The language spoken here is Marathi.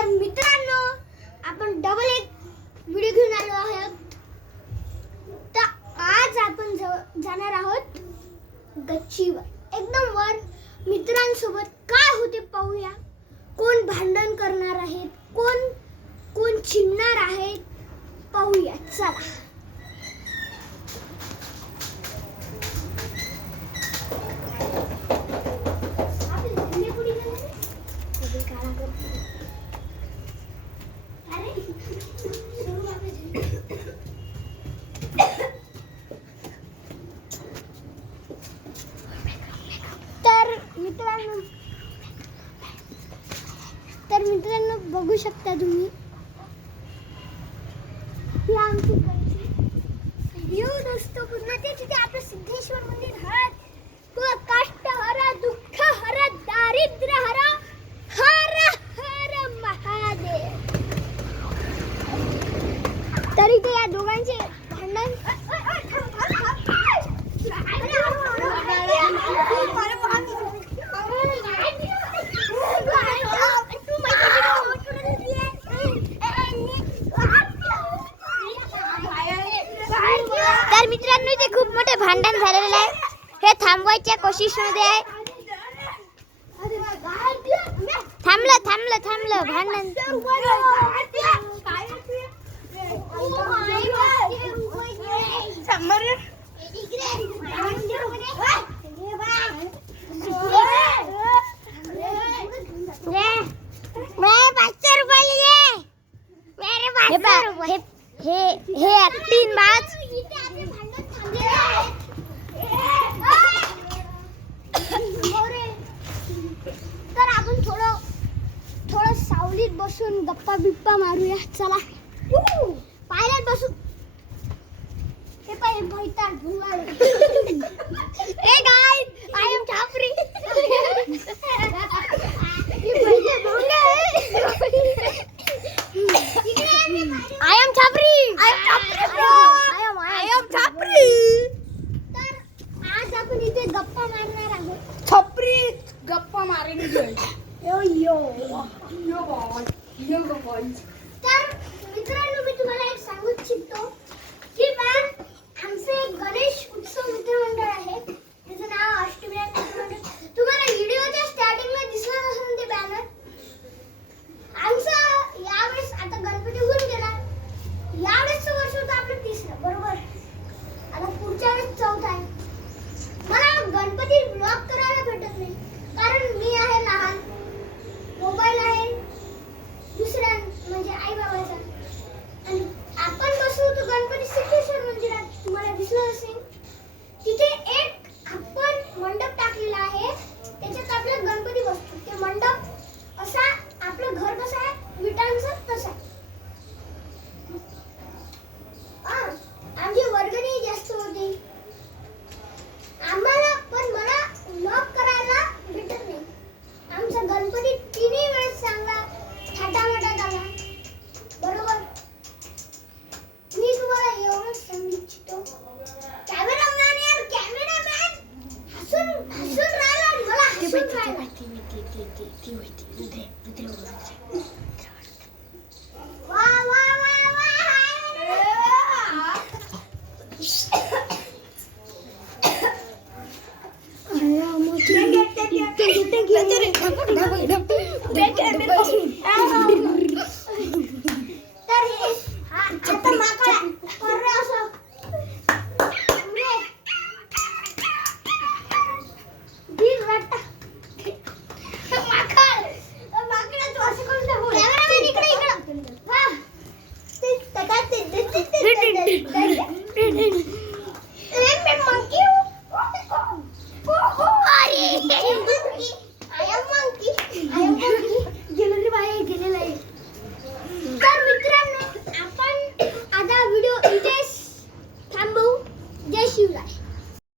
तर मित्रांनो, आपण डबल एक व्हिडिओ घेऊन आलो आहोत. तर आज आपण जाणार आहोत गच्चीवर, एकदम वर. मित्रांसोबत काय होते पाहूया. कोण भांडण करणार आहेत, कोण चिडणार आहेत, पाहूया. चला. तर मित्रांनो बघू शकता तुम्ही, ही आमची गच्ची. यो दोस्तो, पुन्हा ते तिथे आपलं सिद्धेश्वर मंदिर हर कष्ट हर, दुःख हर, दारिद्र्य हर, हर हर महादेव. तरी ते या दोघांचे भांडण. तर मित्रांनो, इथे खूप मोठे भांडण झालेले आहे. हे थांबवायच्या कोशिशमध्ये आहे. थांबलं भांडण. हे ऍक्टिंग बाज. तर आपण थोडं सावलीत बसून गप्पा बिप्पा मारूया. चला, पायऱ्यात बसू. हे पाय भैताड भुंगाळ. ए गाइस, आय एम छापरी. I am Chapri. तर आज आपण इथे गप्पा मारणार आहोत. छपरी गप्पा मारेंगे. तर मित्रांनो, मी तुम्हाला एक सांगू इच्छितो की आमचं एक गणेश उत्सव मित्रमंडळ आहे. त्याचं नाव अष्टविनायक मित्रमंडळ. तुम्हाला व्हिडिओच्या स्टार्टिंगला दिसलं असेल ते बॅनर. आमचं यावेळेस आता गणपती होऊन गेला. यावेळेसचं वर्ष होतं आपलं 30रं, बरोबर. आता पुढच्या वेळेस 4th आहे. मला गणपती ब्लॉग करायला भेटत नाही, कारण मी आहे लहान. मोबाईल आहे दुसऱ्या म्हणजे आई बाबाचा. आणि आपण बसवतो गणपती सिद्धेश्वर मंदिरात. तुम्हाला दिसलं असेल तिथे एक आपण मंडप टाकलेला आहे. त्याच्यात आपला गणपती बसतो. ते मंडप असा आपलं घर कसं आहे विटांचं, तसं. आमची वर्गणी जास्त होती आम्हाला, पण मला ब्लॉग करायला भेटत नाही. आमचा गणपती 3 वेळेस चांगला थाटामाटात आला, बरोबर. मी तुम्हाला एवढंच सांगू इच्छितो, कॅमेरामॅन हसून राहिला. मला हसून राहिला.